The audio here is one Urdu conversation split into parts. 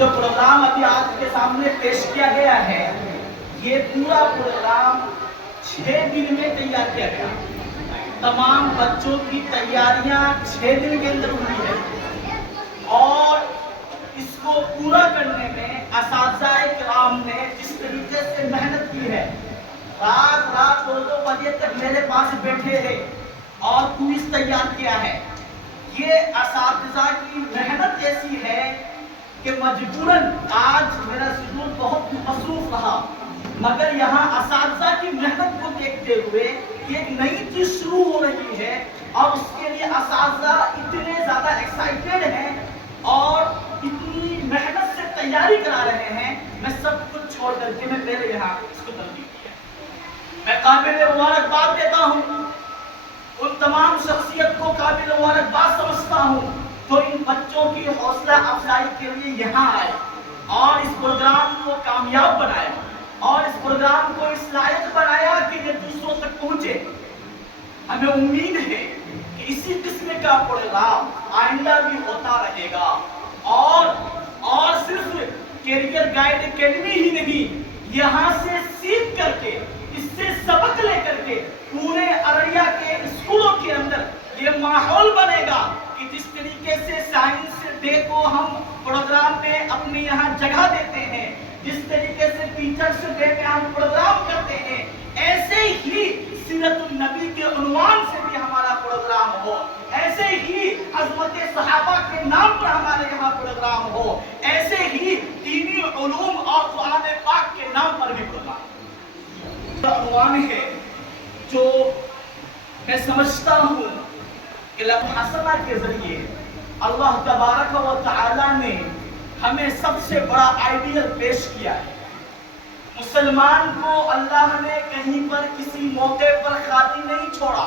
جو پروگرام ابھی آپ کے سامنے پیش کیا گیا ہے، یہ پورا پروگرام 6 دن میں تیار کیا گیا. تمام بچوں کی تیاریاں 6 دن کے اندر ہوئی ہے، اور اس کو پورا کرنے میں اساتذہ کرام نے جس طریقے سے محنت کی ہے، رات 2 بجے تک میرے پاس بیٹھے رہے اور کوئز تیار کیا ہے. یہ اساتذہ کی محنت ایسی ہے کہ مجبوراً آج میرا شیڈول بہت مصروف رہا، مگر یہاں اساتذہ کی محنت کو دیکھتے ہوئے ایک نئی چیز شروع ہو رہی ہے، اور اس کے لیے اساتذہ اتنے زیادہ ایکسائٹیڈ ہیں اور اتنی محنت سے تیاری کرا رہے ہیں. میں سب کچھ چھوڑ کر کے میں پہلے یہاں اس کو ترغیب کیا. میں قابل مبارکباد دیتا ہوں، ان تمام شخصیت کو قابل مبارکباد سمجھتا ہوں تو ان بچوں کی حوصلہ افزائی کے لیے یہاں آئے اور اس پروگرام کو کامیاب بنایا، اور اس پروگرام کو اس لائق بنایا کہ یہ دوسروں تک پہنچے. ہمیں امید ہے کہ اسی قسم کا پروگرام آئندہ بھی ہوتا رہے گا، اور صرف کیریئر گائیڈ اکیڈمی ہی نہیں، یہاں سے سیکھ کر کے اس سے سبق لے کر کے پورے ارریہ کے اسکولوں کے اندر یہ ماحول بنے گا کہ جس طریقے سے سائنس ڈے کو ہم پروگرام میں اپنے یہاں جگہ دیتے ہیں، جس طریقے سے ٹیچرس ڈے میں ہم پروگرام کرتے ہیں، ایسے ہی سیرت النبی کے عنوان سے بھی ہمارا پروگرام ہو، ایسے ہی عظمت صحابہ کے نام پر ہمارے یہاں پروگرام ہو، ایسے ہی دینی علوم اور قرآن پاک کے نام پر بھی پروگرام. عنوان ہے جو میں سمجھتا ہوں کہ لمحہ حسنہ کے ذریعے اللہ تبارک و تعالی نے ہمیں سب سے بڑا آئیڈیل پیش کیا ہے. مسلمان کو اللہ نے کہیں پر کسی موقع پر خالی نہیں چھوڑا.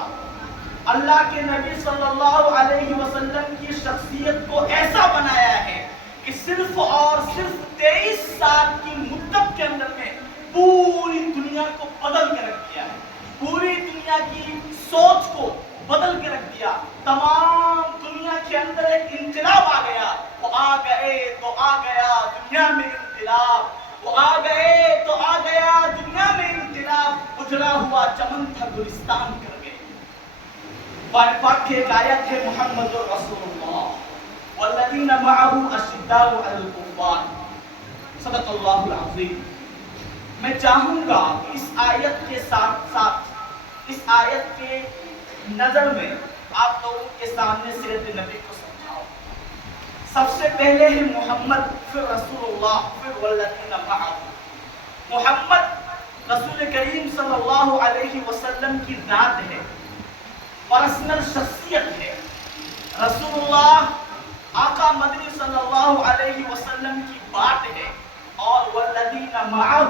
اللہ کے نبی صلی اللہ علیہ وسلم کی شخصیت کو ایسا بنایا ہے کہ صرف اور صرف 23 سال کی مدت کے اندر میں پوری دنیا کو بدل کے رکھ دیا ہے، پوری دنیا کی سوچ کو بدل کے رکھ دیا. تمام دنیا کے اندر ایک انقلاب آ گیا. وہ آ گئے تو آ گیا دنیا میں انقلاب، وہ آ گئے تو آ گیا دنیا میں انقلاب. اجڑا ہوا چمن تھا گلستان کر گئے. قرآن پاک کی ایک آیت ہے محمد رسول اللہ والذین معہ اشداء علی الکفار. صدق اللہ العظیم. میں چاہوں گا کہ اس آیت کے ساتھ ساتھ اس آیت کے نظر میں آپ لوگوں کے سامنے سیرت نبی کو سمجھاؤں. سب سے پہلے ہے محمد، پھر رسول اللہ، پھر والذین معہ. محمد رسول کریم صلی اللہ علیہ وسلم کی ذات ہے، پرسنل شخصیت ہے. رسول اللہ آقا مدنی صلی اللہ علیہ وسلم کی بات ہے، اور والذین معہ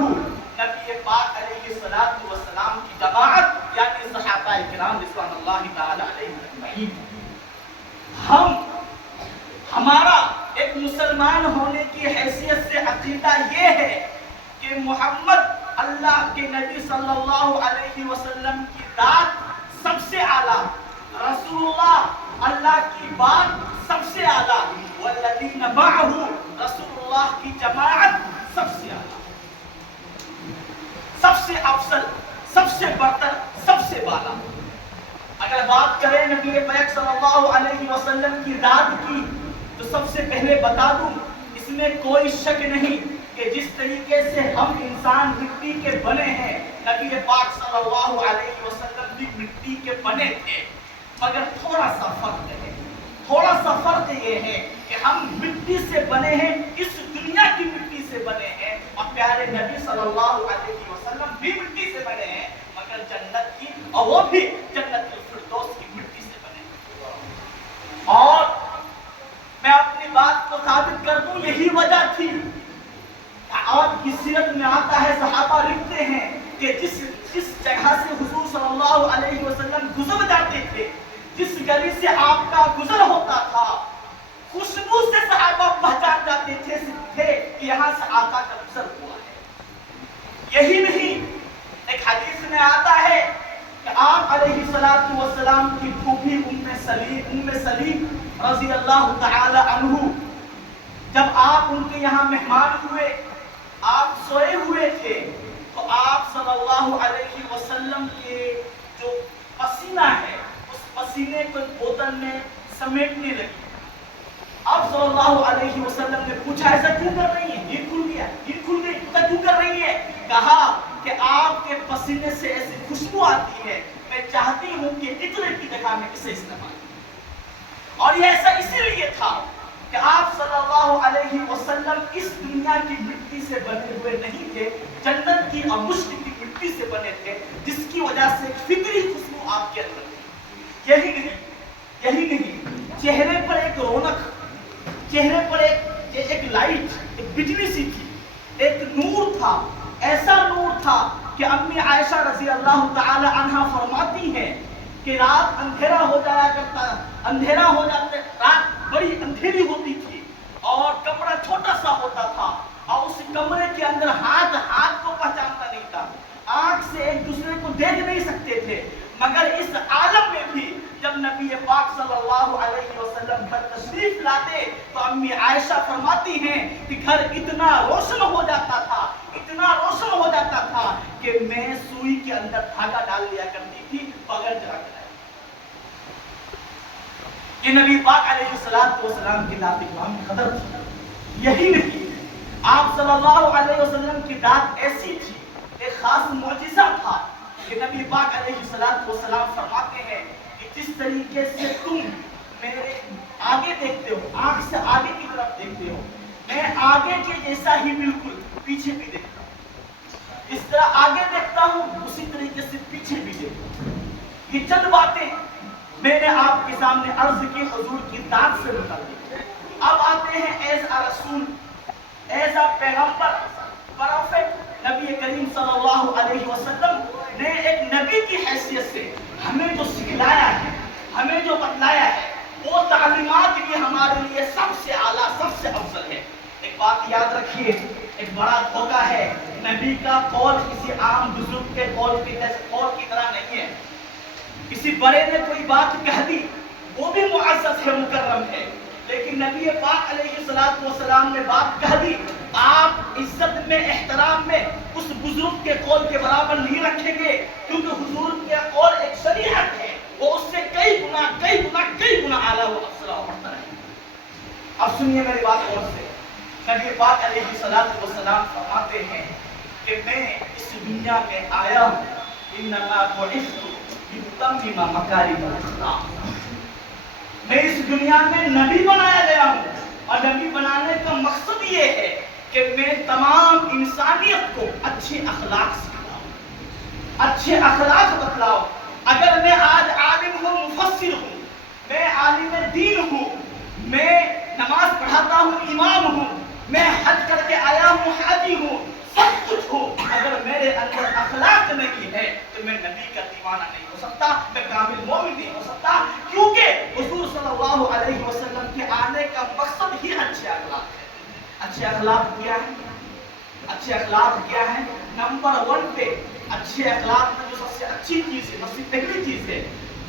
نبی پاک علیہ السلام کی جماعت یعنی صحابہ کرام رضوان اللہ تعالی علیہم اجمعین. ہمارا ایک مسلمان ہونے کی حیثیت سے عقیدہ یہ ہے کہ محمد اللہ کے نبی صلی اللہ علیہ وسلم کی ذات سب سے اعلیٰ، رسول اللہ اللہ کی بات سب سے اعلیٰ، والذین معہ رسول اللہ کی جماعت سب سے اعلیٰ، سب سے افضل، سب سے برتر، سب سے بالا. اگر بات کریں نبی پاک صلی اللہ علیہ وسلم کی ذات کی تو سب سے پہلے بتا دوں اس میں کوئی شک نہیں کہ جس طریقے سے ہم انسان مٹی کے بنے ہیں، نبی پاک صلی اللہ علیہ وسلم بھی مٹی کے بنے تھے. مگر تھوڑا سا فرق ہے، تھوڑا سا فرق یہ ہے کہ ہم مٹی سے بنے ہیں، اس دنیا کی مٹی سے بنے ہیں، اور پیارے نبی صلی اللہ علیہ وسلم بھی مٹی سے بنے ہیں، مگر جنت کی، اور وہ بھی جنت الفردوس کی مٹی سے بنے ہیں. اور میں اپنی بات کو ثابت کر دوں، یہی وجہ تھی. اور کی سیرت میں آتا ہے، صحابہ لکھتے ہیں کہ جس جگہ سے حضور صلی اللہ علیہ وسلم گزر جاتے تھے، جس گلی سے آپ کا گزر ہوتا تھا، خوشبو سے صحابہ پہچان جاتے تھے کہ یہاں سے آقا کا گزر ہوا ہے. یہی نہیں، ایک حدیث میں آتا ہے کہ آپ علیہ السلام کی پھوپھی ام سلیم رضی اللہ تعالی عنہ جب آپ آپ ان کے یہاں مہمان ہوئے، آپ سوئے ہوئے تھے، تو آپ صلی اللہ علیہ وسلم کے جو پسینہ ہے اس پسینے کو بوتل میں سمیٹنے لگی۔ آپ صلی اللہ علیہ وسلم نے پوچھا ایسا کیوں کر رہی ہیں؟ یہ کھل گیا، یہ کھل گئی، پتہ کیوں کر رہی ہے؟ کہا کہ آپ کے پسینے سے ایسی خوشبو آتی ہے، میں چاہتی ہوں کہ عطر کی جگہ میں اسے استعمال کروں۔ اور یہ ایسا اسی لیے تھا کہ آپ صلی اللہ علیہ وسلم اس دنیا کی مٹی سے بنے ہوئے نہیں تھے، جنت کی اور مشک کی مٹی سے بنے تھے، جس کی وجہ سے ایک فطری خوشبو آپ کے اندر تھی۔ یہی نہیں، چہرے پر ایک رونق، چہرے پر ایک لائٹ، ایک بجلی سی تھی، ایک نور تھا، ایسا نور تھا کہ امی عائشہ رضی اللہ تعالی عنہا فرماتی ہیں کہ رات اندھیرا ہو جایا کرتا، اندھیرا ہو جاتے، رات بڑی اندھیری ہوتی تھی اور کمرہ چھوٹا سا ہوتا تھا، اور اس کمرے کے اندر ہاتھ کو پہچانتا نہیں تھا، آنکھ سے ایک دوسرے کو دیکھ نہیں سکتے تھے، مگر اس عالم میں بھی جب نبی پاک صلی اللہ علیہ وسلم گھر تشریف لاتے تو امی عائشہ فرماتی ہیں کہ گھر اتنا روشن ہو جاتا تھا، اتنا روشن ہو جاتا تھا کہ میں سوئی کے اندر دھاگا ڈال لیا کرتی تھی بغیر جلا کے۔ یہ نبی پاک علیہ السلام کی ذات اکرام کی قدر تھی۔ یہی نہیں، آپ صلی اللہ علیہ وسلم کی ذات ایسی تھی، ایک خاص معجزہ تھا کہ نبی پاک علیہ السلام فرماتے ہیں کہ جس طریقے سے تم میرے آگے دیکھتے ہو، آنکھ سے آگے کی طرف دیکھتے ہو، میں آگے کے جیسا ہی بالکل پیچھے بھی دیکھتا ہوں، اس طرح آگے دیکھتا ہوں اسی طریقے سے پیچھے بھی دیکھتا ہوں۔ یہ چند باتیں میں نے آپ کے سامنے عرض کی حضور کی ذات سے متعلق۔ اب آتے ہیں ایز اے رسول، ایز اے پیغمبر، پروفیٹ نبی کریم صلی اللہ علیہ وسلم نے ایک نبی کی حیثیت سے ہمیں جو سکھلایا ہے، ہمیں جو بتلایا ہے، وہ تعلیمات بھی ہمارے لیے سب سے اعلیٰ، سب سے افضل ہے۔ ایک بات یاد رکھیے، ایک بڑا دھوکہ ہے، نبی کا قول کسی عام بزرگ کے قول کی طرح نہیں ہے۔ کسی بڑے نے کوئی بات کہہ دی، وہ بھی معزز ہے، مکرم ہے، لیکن نبی پاک علیہ السلام نے بات کہہ دی، آپ عزت میں، احترام میں اس بزرگ کے قول کے برابر نہیں رکھیں گے، کیونکہ حضور کے قول ایک شریعت ہے، وہ اس سے کئی گنا اعلیٰ و افضل و برتر ہے۔ اب سنیے میری بات غور سے، نبی پاک علیہ السلام فرماتے ہیں کہ میں اس دنیا میں آیا ہوں، انما بعثت لاتمم مکارم الاخلاق، میں اس دنیا میں نبی بنایا گیا ہوں، اور نبی بنانے کا مقصد یہ ہے کہ میں تمام انسانیت کو اچھے اخلاق سکھلاؤں، اچھے اخلاق بتلاؤں۔ اگر میں آج عالم ہوں، مفسر ہوں، میں عالم دین ہوں، میں نماز پڑھاتا ہوں، امام ہوں، میں حج کر کے آیا ہوں، حاجی ہوں، سب کچھ ہوں، اگر میرے اندر اخلاق نہیں ہے تو میں نبی کا دیوانہ نہیں ہو سکتا، میں کامل مومن نہیں ہو سکتا، کیونکہ حضور صلی اللہ علیہ وسلم کے آنے کا مقصد ہی اچھے اخلاق ہے۔ اچھے اخلاق کیا ہے؟ اچھے اخلاق کیا ہے؟ نمبر 1 پہ اچھے اخلاق میں جو سب سے اچھی چیز ہے، سب سے پہلی چیز ہے،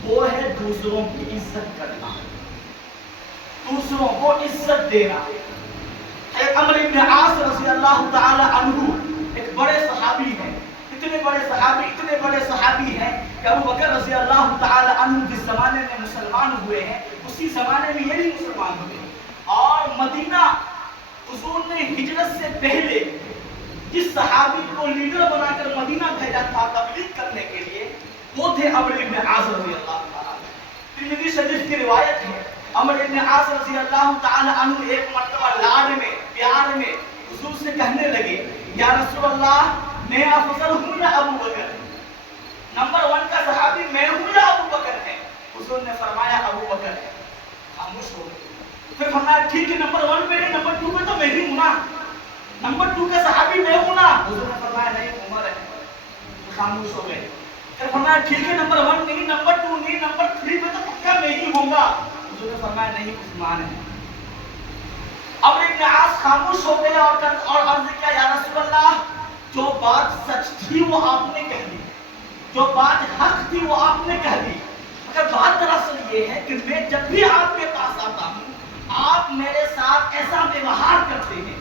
وہ ہے دوسروں کی عزت کرنا، دوسروں کو عزت دینا۔ عمرو بن عاص رضی اللہ تعالی عنہ ایک بڑے صحابی ہیں، اتنے بڑے صحابی ہیں کہ ابو بکر رضی اللہ تعالی عنہ جس زمانے میں مسلمان ہوئے ہیں، اسی زمانے میں یہ بھی مسلمان ہوئے، اور مدینہ حضور نے ہجرت سے پہلے جس صحابی کو لیڈر بنا کر مدینہ بھیجا تھا تبلیغ کرنے کے لیے، وہ تھے عمرو بن عاص رضی اللہ تعالی عنہ۔ ترمذی شریف کی روایت ہے، عمرو بن عاص رضی اللہ تعالی عنہ ایک مرتبہ لاڈ میں، پیار میں حضور سے کہنے لگے، یا رسول اللہ، میں افضل ہوں یا ابو بکر؟ نمبر 1 کا صحابی میں ہوں یا ابو بکر ہے؟ حضور نے فرمایا ابو بکر ہے۔ خاموش ہو گئے۔ پھر فرمایا ٹھیک ہے، نمبر 1 پہ نہیں، نمبر 2 پہ تو میں ہی ہوں نا، نمبر 2 کا صحابی میں ہوں نا؟ حضور نے فرمایا نہیں، عمر ہے۔ خاموش ہو گئے۔ پھر فرمایا ٹھیک ہے، نمبر 1 نہیں، نمبر 2 نہیں، نمبر 3 پہ تو پکا میں ہی ہوں گا۔ حضور نے فرمایا نہیں، عثمان ہے۔ عمرو بن عاص خاموش ہو گئے اور عرض کیا، یا رسول اللہ، جو بات سچ تھی وہ آپ نے کہہ دی، جو بات حق تھی وہ آپ نے کہہ دی، مگر بات دراصل یہ ہے کہ میں جب بھی آپ کے پاس آتا ہوں، آپ میرے ساتھ ایسا ویوہار کرتے ہیں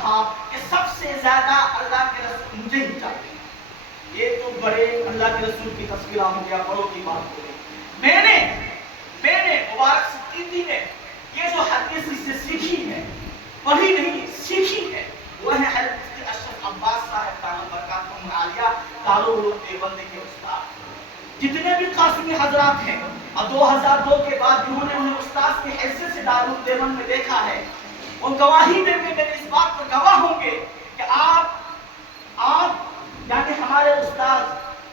تھا کہ سب سے زیادہ اللہ کے رسول مجھے ہی چاہتے ہیں. یہ تو بڑے اللہ کے رسول کی تذکرہ ہو گیا، بڑوں کی بات ہو گئی. میں نے مبارک صدیقی نے یہ جو حدیث اس سے سیکھی ہے، پڑھی نہیں سیکھی ہے، وہ ہے حضرت اشرف عباس صاحب دامت برکاتہم العالیہ دارالعلوم دیوبند کے استاد. جتنے بھی قاسمی حضرات ہیں اور 2002 کے بعد جنہوں نے انہیں استاد کی حیثیت سے دارالعلوم دیوبند میں دیکھا ہے، وہ گواہی دیں گے، میرے اس بات پر گواہ ہوں گے کہ آپ یعنی ہمارے استاد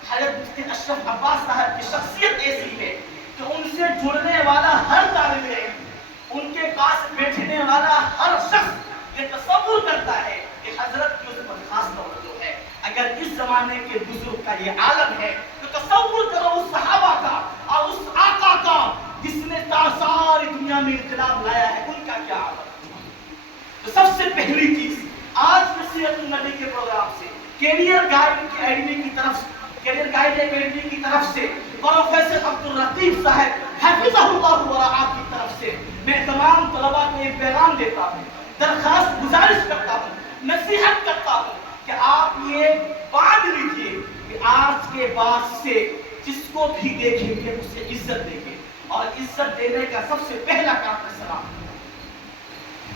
حضرت مفتی اشرف عباس صاحب کی شخصیت ایسی ہے کہ ان سے جڑنے والا ہر طالب علم، ان کے پاس بیٹھنے والا ہر شخص یہ تصور کرتا ہے کہ حضرت کی اس پر خاص توجہ ہے. اگر اس زمانے کے بزرگ کا یہ عالم ہے تو تصور کرو اس صحابہ کا اور اس آقا کا جس نے ساری دنیا میں انقلاب لایا ہے، ان کا کیا عالم. تو سب سے پہلی چیز آج کے سیرت النبی کے پروگرام سے کیریئر گائیڈ اکیڈمی کی طرف سے پروفیسر عبدالرقیب صاحب حفظہ اللہ ورعاہ کی طرف سے میں تمام طلباء کو ایک پیغام دیتا ہوں، درخواست گزارش کرتا ہوں، نصیحت کرتا ہوں کہ آپ یہ باندھ لیجیے کہ آج کے بعد سے جس کو بھی دیکھیں گے اسے عزت دیں گے، اور عزت دینے کا سب سے پہلا کام ہے سلام.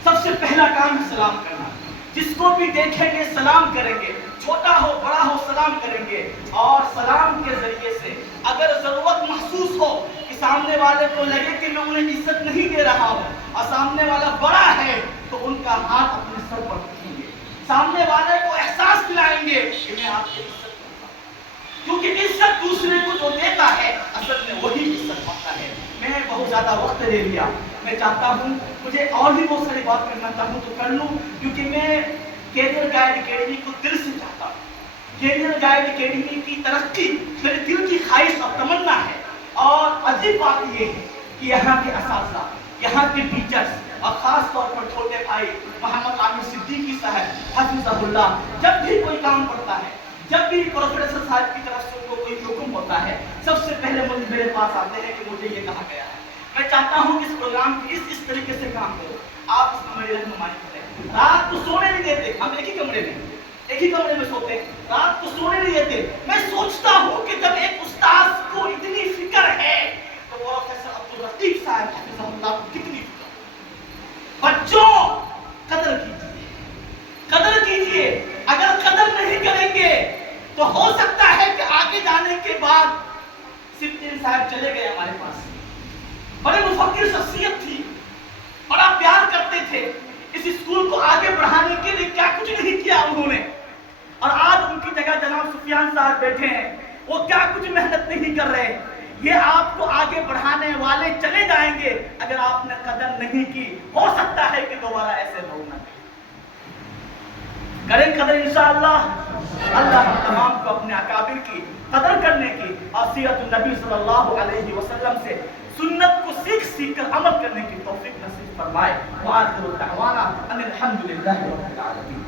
سب سے پہلا کام ہے سلام کرنا. جس کو بھی دیکھیں گے سلام کریں گے، چھوٹا ہو بڑا ہو سلام کریں گے. اور سلام کے ذریعے سے اگر ضرورت محسوس ہو کہ سامنے والے کو لگے کہ میں انہیں عزت نہیں دے رہا ہوں اور سامنے والا بڑا ہے، تو ان کا ہاتھ اپنے سر پر رکھیں گے، سامنے والے کو احساس دلائیں گے کہ میں آپ کی عزت کرتا ہوں. کیونکہ عزت دوسرے کو جو دیتا ہے اصل میں وہی عزت پاتا ہے. میں بہت زیادہ وقت لے لیا، میں چاہتا ہوں مجھے اور بھی بہت ساری بات کرنا چاہوں تو کر لوں، کیونکہ میں کیریئر گائیڈ اکیڈمی کو دل سے چاہتا ہوں. کیریئر گائیڈ اکیڈمی کی ترقی میرے دل کی خواہش اور تمنا ہے. اور عجیب بات یہ ہے کہ یہاں کے اساتذہ، یہاں کے ٹیچرز اور خاص طور پر چھوٹے بھائی محمد عامر صدیقی صاحب حفظہ اللہ، جب بھی کوئی کام پڑتا ہے، جب بھی پروفیسر صاحب کی طرف سے ان کو کوئی حکم ہوتا ہے، سب سے پہلے مجھے میرے پاس آتے ہیں کہ مجھے یہ کہا گیا ہے. میں چاہتا ہوں کہ اس پروگرام کی اس طریقے سے کام کرو، آپ اس میں میری رہنمائی کریں. رات کو سونے نہیں دیتے، ہم ایک ہی کمرے میں سوتے ہیں، رات کو سونے نہیں دیتے. میں سوچتا ہوں کہ جب ایک استاذ کو اتنی فکر ہے تو پروفیسر عبدالرقیب صاحب حفظہ اللہ کو کتنی فکر. بچوں قدر کیجئے. اگر قدر نہیں کریں گے تو ہو سکتا ہے کہ آگے جانے کے بعد صدیقی صاحب چلے گئے ہمارے پاس، بڑے مفکر شخصیت تھی، بڑا پیار کرتے تھے، اس اسکول کو آگے بڑھانے کے لیے کیا کچھ نہیں کیا انہوں نے. اور آج ان کی جگہ جناب سفیان صاحب بیٹھے ہیں، وہ کیا کچھ محنت نہیں کر رہے. یہ آپ کو آگے بڑھانے والے چلے جائیں گے اگر آپ نے قدر نہیں کی. ہو سکتا ہے کہ دوبارہ ایسے لوگ نہ کریں قدر. انشاءاللہ اللہ ہم تمام کو اپنے اکابر کی قدر کرنے کی اور سیرت النبی صلی اللہ علیہ وسلم سے سنت کو سیکھ کر عمل کرنے کی توفیق نصیب فرمائے. وآخر دعوانا ان الحمد للہ رب العالمین.